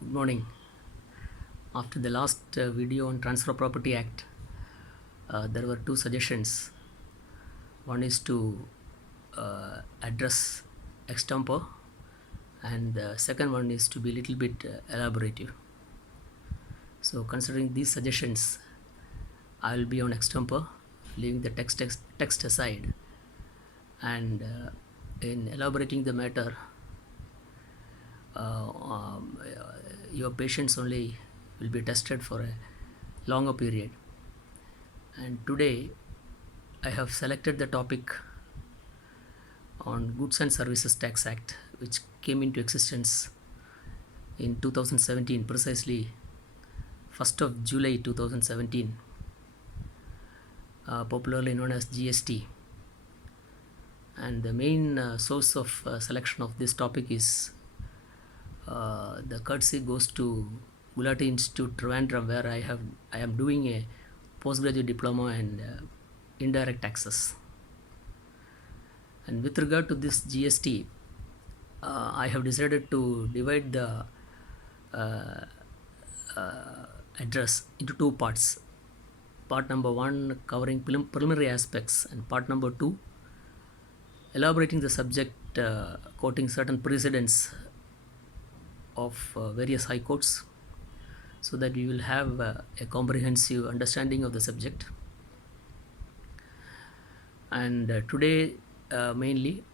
Good morning. After the last video on Transfer Property Act, there were two suggestions. One is to address extempo, and the second one is to be a little bit elaborative. So, considering these suggestions, I will be on extempo, leaving the text aside, and in elaborating the matter, your patience only will be tested for a longer period. And today I have selected the topic on Goods and Services Tax Act, which came into existence in 2017, precisely 1st of July 2017, popularly known as GST. And the main source of selection of this topic is the courtesy goes to Gulati Institute, Trivandrum, where I am doing a postgraduate diploma in indirect taxes. And with regard to this GST, I have decided to divide the address into two parts. Part number one covering preliminary aspects, and part number two elaborating the subject, quoting certain precedents of various high courts, so that we will have a comprehensive understanding of the subject. And today mainly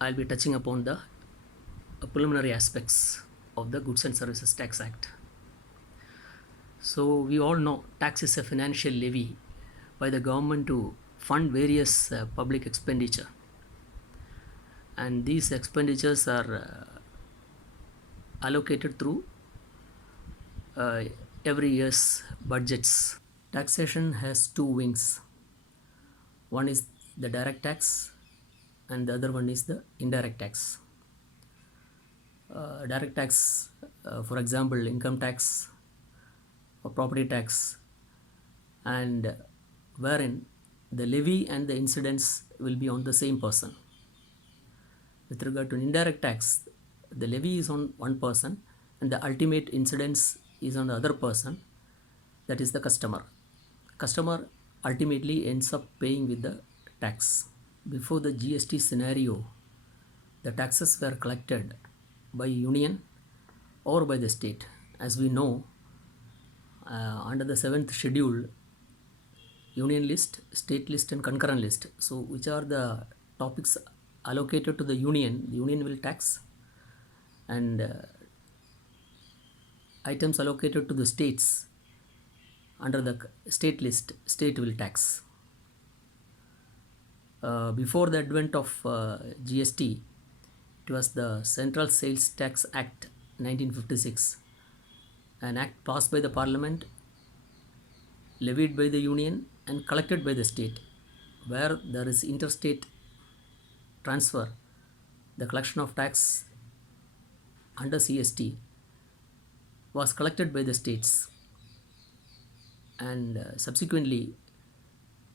I'll be touching upon the preliminary aspects of the Goods and Services Tax Act. So we all know tax is a financial levy by the government to fund various public expenditure, and these expenditures are allocated through every year's budgets. Taxation has two wings. One is the direct tax and the other one is the indirect tax. Direct tax, for example, income tax or property tax, and wherein the levy and the incidence will be on the same person. With regard to indirect tax, the levy is on one person and the ultimate incidence is on the other person, that is the customer. Customer ultimately ends up paying with the tax. Before the GST scenario, the taxes were collected by union or by the state. As we know, under the 7th schedule, union list, state list and concurrent list. So which are the topics allocated to the union will tax, and items allocated to the states under the state list, state will tax. Before the advent of GST, it was the Central Sales Tax Act 1956, an act passed by the parliament, levied by the union and collected by the state. Where there is interstate transfer, the collection of tax under CST was collected by the states, and subsequently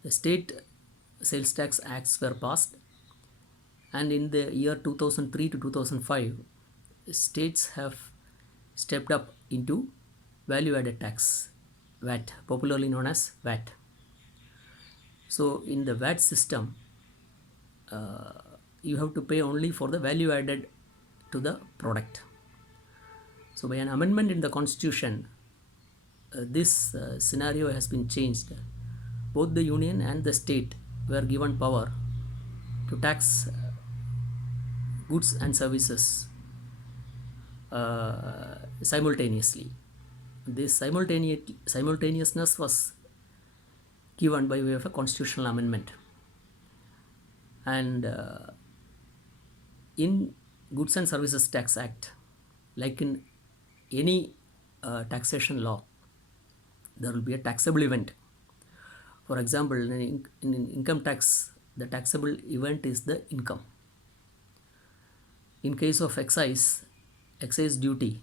the state sales tax acts were passed, and in the year 2003 to 2005 states have stepped up into value added tax, VAT, popularly known as VAT. So in the VAT system, you have to pay only for the value added to the product. So by an amendment in the constitution, this scenario has been changed. Both the union and the state were given power to tax goods and services simultaneously. This simultaneousness was given by way of a constitutional amendment, and in Goods and Services Tax Act, like in any taxation law, there will be a taxable event. For example, in income tax, the taxable event is the income. In case of excise duty,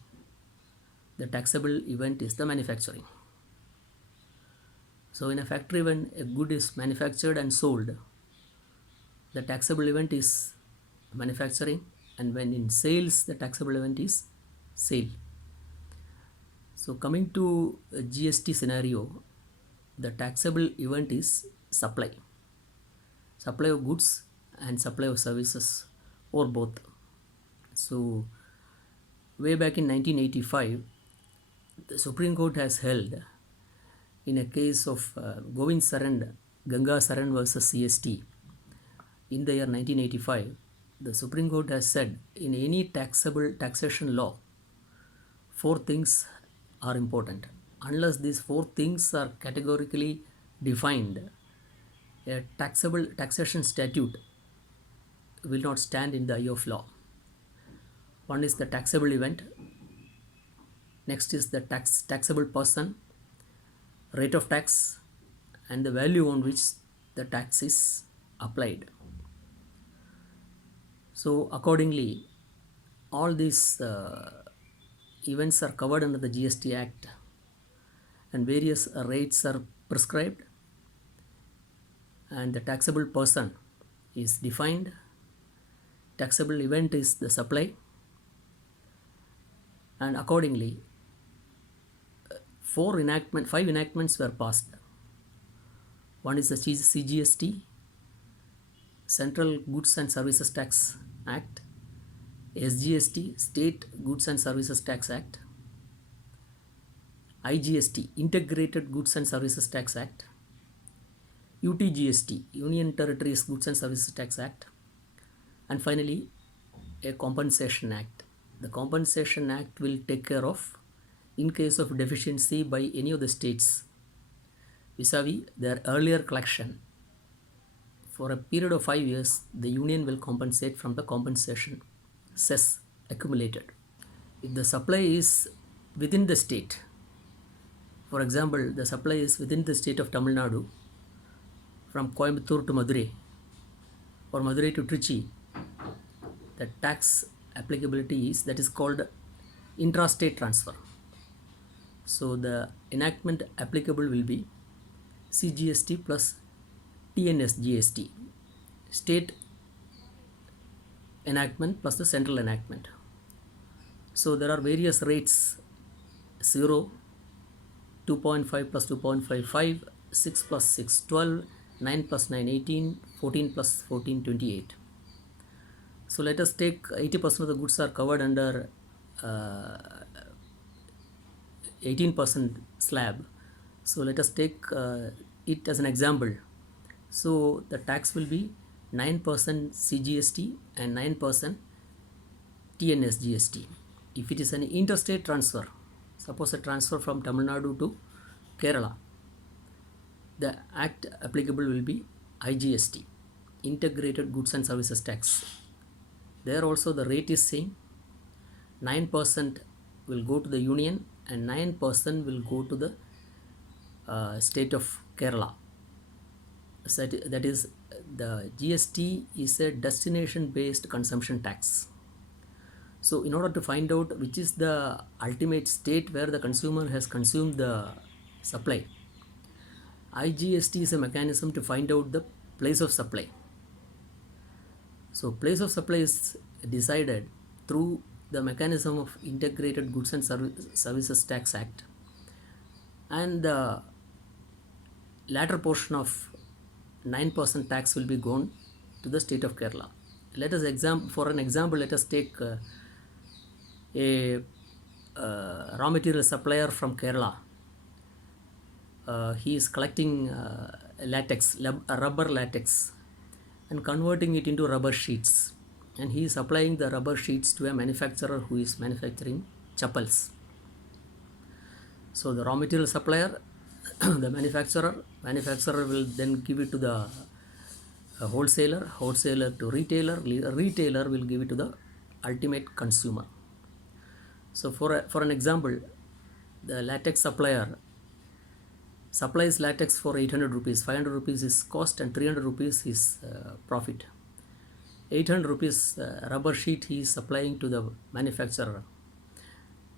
the taxable event is the manufacturing. So in a factory, when a good is manufactured and sold, the taxable event is manufacturing, and when in sales, the taxable event is sale. So coming to a GST scenario, the taxable event is supply of goods and supply of services, or both. So way back in 1985, the Supreme Court has held in a case of Govind Saran, Ganga Saran versus CST in the year 1985, the Supreme Court has said in any taxation law, four things are important. Unless these four things are categorically defined, a taxable taxation statute will not stand in the eye of law. One is the taxable event, next is the taxable person, rate of tax, and the value on which the tax is applied. So accordingly, all these events are covered under the GST Act, and various rates are prescribed, and the taxable person is defined. Taxable event is the supply, and accordingly, five enactments were passed. One is the CGST, Central Goods and Services Tax Act, SGST, State Goods and Services Tax Act, IGST, Integrated Goods and Services Tax Act, UTGST, Union Territories Goods and Services Tax Act, and finally a Compensation Act. The Compensation Act will take care of in case of deficiency by any of the states vis-a-vis their earlier collection. For a period of 5 years, the union will compensate from the compensation cess accumulated. If the supply is within the state, for example, the supply is within the state of Tamil Nadu, from Coimbatore to Madurai or Madurai to Trichy, the tax applicability is called intrastate transfer. So the enactment applicable will be CGST plus TNSGST, state enactment plus the central enactment. So there are various rates: 0, 2.5 plus 2.55, 6 plus 6, 12, 9 plus 9, 18, 14 plus 14, 28. So let us take 80% of the goods are covered under 18% slab. So let us take it as an example. So the tax will be 9% CGST and 9% TNSGST. If it is an interstate transfer, suppose a transfer from Tamil Nadu to Kerala, the act applicable will be IGST, Integrated Goods and Services Tax. There also the rate is same. 9% will go to the union and 9% will go to the state of Kerala. So that is, the GST is a destination based consumption tax. So in order to find out which is the ultimate state where the consumer has consumed the supply, IGST is a mechanism to find out the place of supply. So place of supply is decided through the mechanism of Integrated Goods and Services Tax Act, and the latter portion of 9% tax will be gone to the state of Kerala. Let us for an example, let us take a raw material supplier from Kerala. He is collecting rubber latex, and converting it into rubber sheets, and he is supplying the rubber sheets to a manufacturer who is manufacturing chappals. So the raw material supplier, the manufacturer will then give it to the wholesaler to retailer will give it to the ultimate consumer. So for an example, the latex supplier supplies latex for 800 rupees, 500 rupees is cost and 300 rupees is profit. 800 rupees rubber sheet he is supplying to the manufacturer,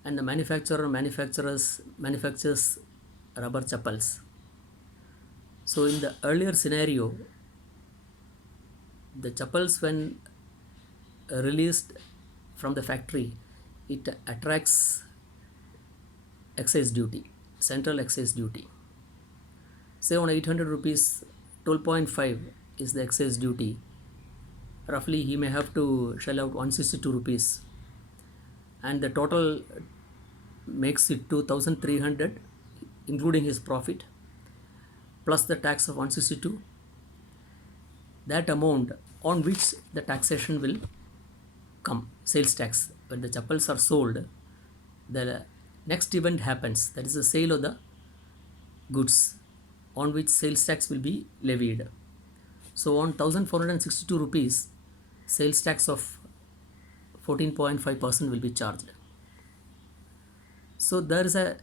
and the manufacturer manufactures rubber chappals. So in the earlier scenario, the chappals, when released from the factory, it attracts excise duty, central excise duty. Say on 800 rupees, 12.5 is the excise duty. Roughly he may have to shell out 162 rupees, and the total makes it to 1300, including his profit plus the tax of 162. That amount on which the taxation will come, sales tax. When the chappals are sold, the next event happens, that is the sale of the goods, on which sales tax will be levied. So on 1462 rupees, sales tax of 14.5% will be charged. So there is a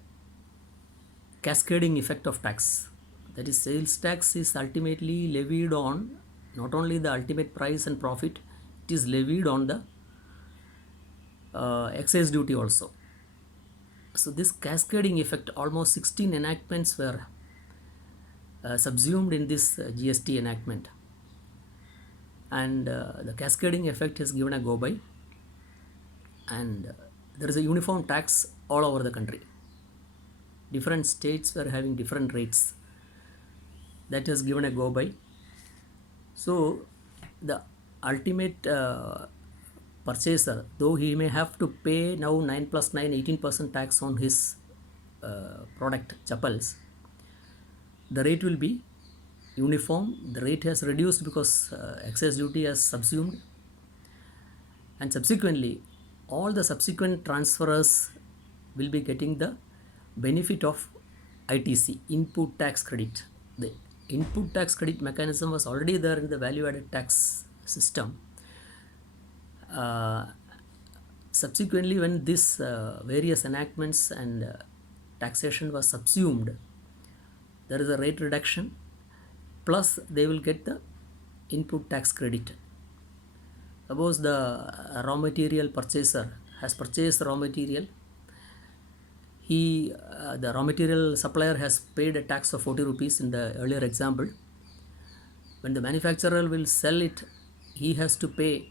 cascading effect of tax. That is, sales tax is ultimately levied on not only the ultimate price and profit, it is levied on the excise duty also. So this cascading effect, almost 16 enactments were subsumed in this GST enactment, and the cascading effect is given a go by, and there is a uniform tax all over the country. Different states were having different rates, that is given a go by. So the ultimate purchaser, though he may have to pay now 9 plus 9, 18% tax on his product chappals, the rate will be uniform. The rate has reduced because excise duty has subsumed, and subsequently all the subsequent transferors will be getting the benefit of ITC, input tax credit. The input tax credit mechanism was already there in the value added tax system. Subsequently, when this various enactments and taxation was subsumed, there is a rate reduction, plus they will get the input tax credit. Suppose the raw material purchaser has purchased raw material, the raw material supplier has paid a tax of 40 rupees in the earlier example. When the manufacturer will sell it, he has to pay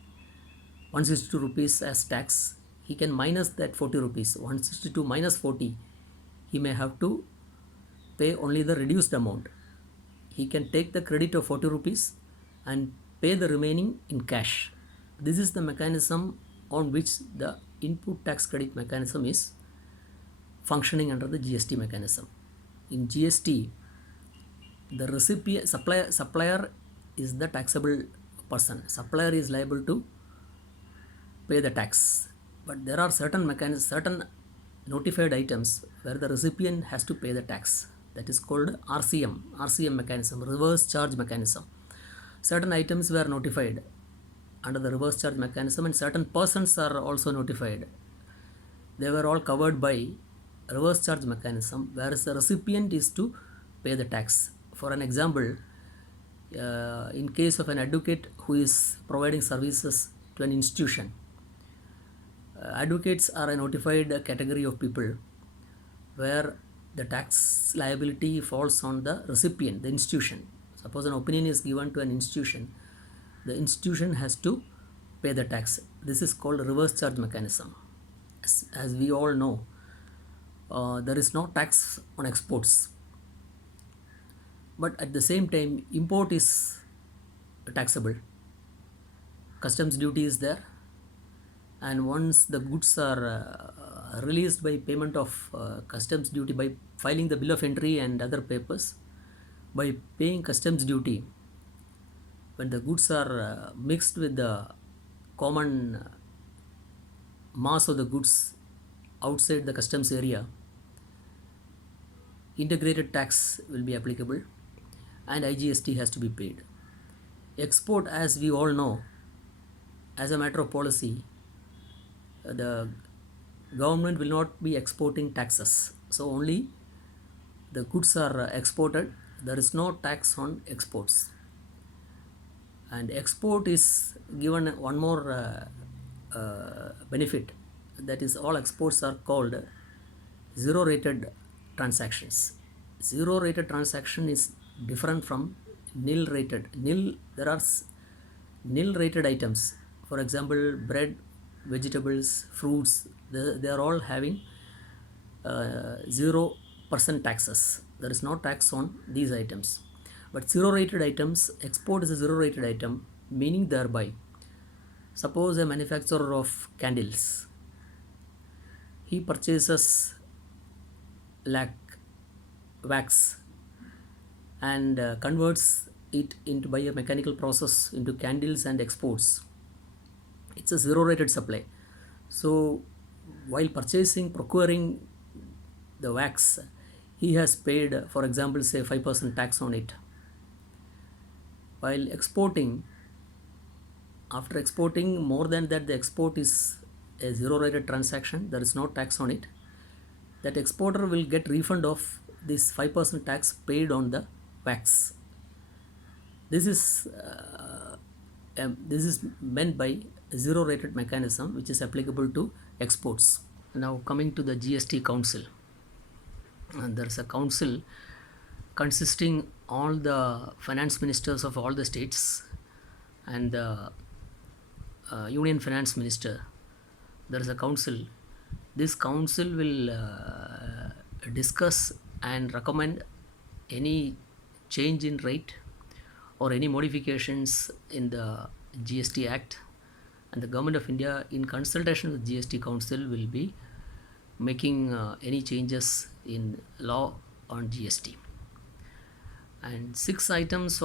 162 rupees as tax. He can minus that 40 rupees, 162 minus 40, he may have to pay only the reduced amount. He can take the credit of 40 rupees and pay the remaining in cash. This is the mechanism on which the input tax credit mechanism is functioning under the GST mechanism. In GST, the recipient supplier is the taxable person. Supplier is liable to pay the tax, but there are certain mechanisms, certain notified items where the recipient has to pay the tax. That is called RCM mechanism, reverse charge mechanism. Certain items were notified under the reverse charge mechanism, and certain persons are also notified. They were all covered by reverse charge mechanism, whereas the recipient is to pay the tax. For an example, in case of an advocate who is providing services to an institution, advocates are a notified category of people where the tax liability falls on the recipient, the institution. Suppose an opinion is given to an institution, the institution has to pay the tax. This is called reverse charge mechanism. As we all know, there is no tax on exports, but at the same time import is taxable. Customs duty is there, and once the goods are released by payment of customs duty, by filing the bill of entry and other papers, by paying customs duty, when the goods are mixed with the common mass of the goods outside the customs area, integrated tax will be applicable and IGST has to be paid. Export, as we all know, as a matter of policy, the government will not be exporting taxes. So only the goods are exported. There is no tax on exports. And export is given one more benefit, that is all exports are called zero rated transactions. Zero rated transaction is different from nil rated. There are nil rated items. For example, bread, vegetables, fruits, they are all having 0% taxes. There is no tax on these items. But zero rated items, export is a zero rated item, meaning thereby, suppose a manufacturer of candles, he purchases lakh wax and converts it into by a mechanical process into candles and exports. It's a zero rated supply. So while procuring the wax, he has paid, for example, say 5% tax on it. While exporting, after exporting more than that, the export is a zero rated transaction, there is no tax on it. That exporter will get refund of this 5% tax paid on the wax. This is meant by zero rated mechanism, which is applicable to exports. Now coming to the GST Council, and there is a council consisting all the finance ministers of all the states and the union finance minister. There is a council. This council will discuss and recommend any change in rate or any modifications in the GST Act, and the Government of India, in consultation with GST Council, will be making any changes in law on GST. And 6 items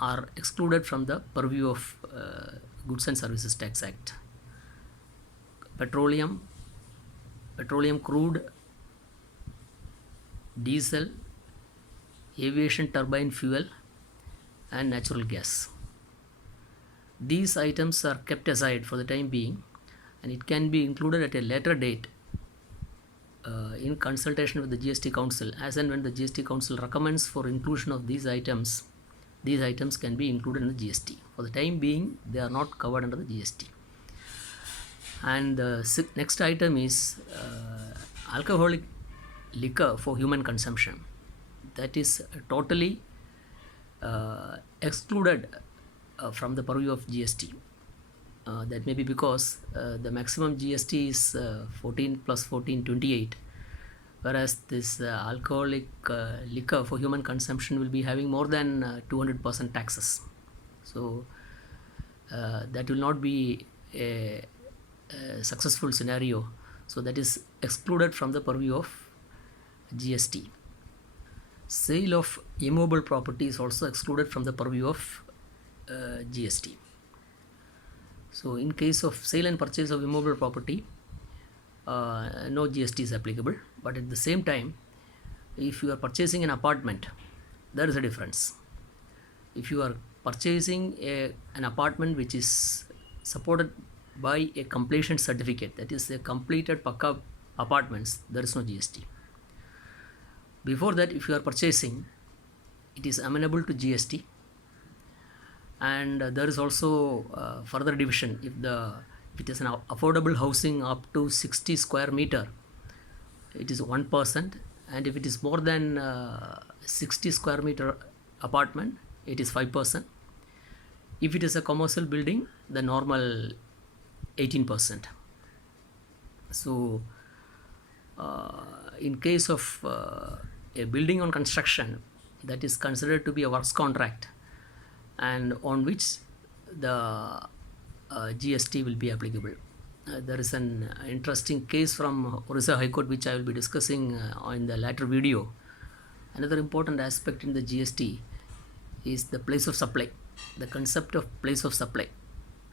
are excluded from the purview of Goods and Services Tax Act: petroleum crude, diesel, aviation turbine fuel, and natural gas. These items are kept aside for the time being, and it can be included at a later date in consultation with the GST Council. As and when the GST Council recommends for inclusion of these items can be included in the GST. For the time being, they are not covered under the GST. And the next item is alcoholic liquor for human consumption. That is totally excluded from the purview of GST. That may be because the maximum GST is 14 plus 14, 28, whereas this alcoholic liquor for human consumption will be having more than 200% taxes. So that will not be a successful scenario. So that is excluded from the purview of GST. Sale of immovable property is also excluded from the purview of GST. So in case of sale and purchase of immovable property, no GST is applicable. But at the same time, if you are purchasing an apartment, there is a difference. If you are purchasing an apartment which is supported by a completion certificate, that is a completed Pakka apartments, there is no GST. Before that, if you are purchasing, it is amenable to GST. And there is also further division. If it is an affordable housing up to 60 square meter, it is 1%, and if it is more than 60 square meter apartment, it is 5%. If it is a commercial building, the normal 18%. So in case of a building on construction, that is considered to be a works contract, and on which the GST will be applicable. There is an interesting case from Orissa High Court which I will be discussing in the latter video. Another important aspect in the GST is the place of supply, the concept of place of supply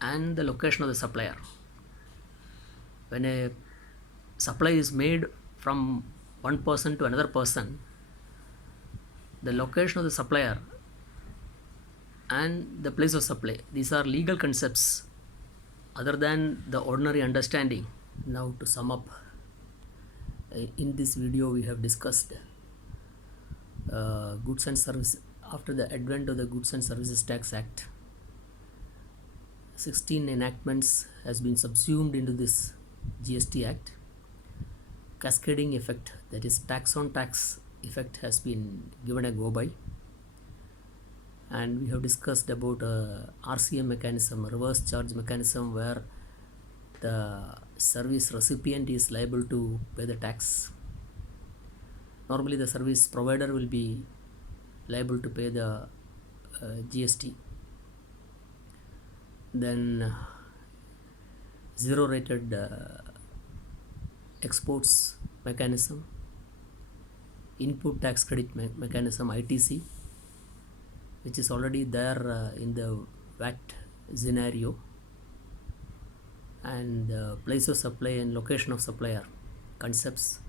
and the location of the supplier. When a supply is made from one person to another person, the location of the supplier and the place of supply, these are legal concepts other than the ordinary understanding. Now to sum up, in this video we have discussed goods and services. After the advent of the Goods and Services Tax Act, 16 enactments has been subsumed into this GST Act. Cascading effect, that is tax on tax effect, has been given a go by. And we have discussed about RCM mechanism, reverse charge mechanism, where the service recipient is liable to pay the tax. Normally the service provider will be liable to pay the GST. Then zero rated exports mechanism, input tax credit mechanism ITC, which is already there in the VAT scenario, and place of supply and location of supplier concepts.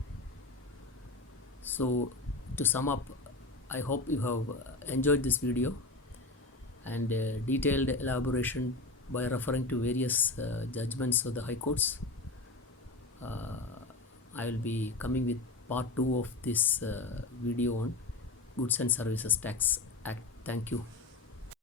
So to sum up, I hope you have enjoyed this video and detailed elaboration by referring to various judgments of the high courts. I will be coming with part 2 of this video on Goods and Services Tax Act. Thank you.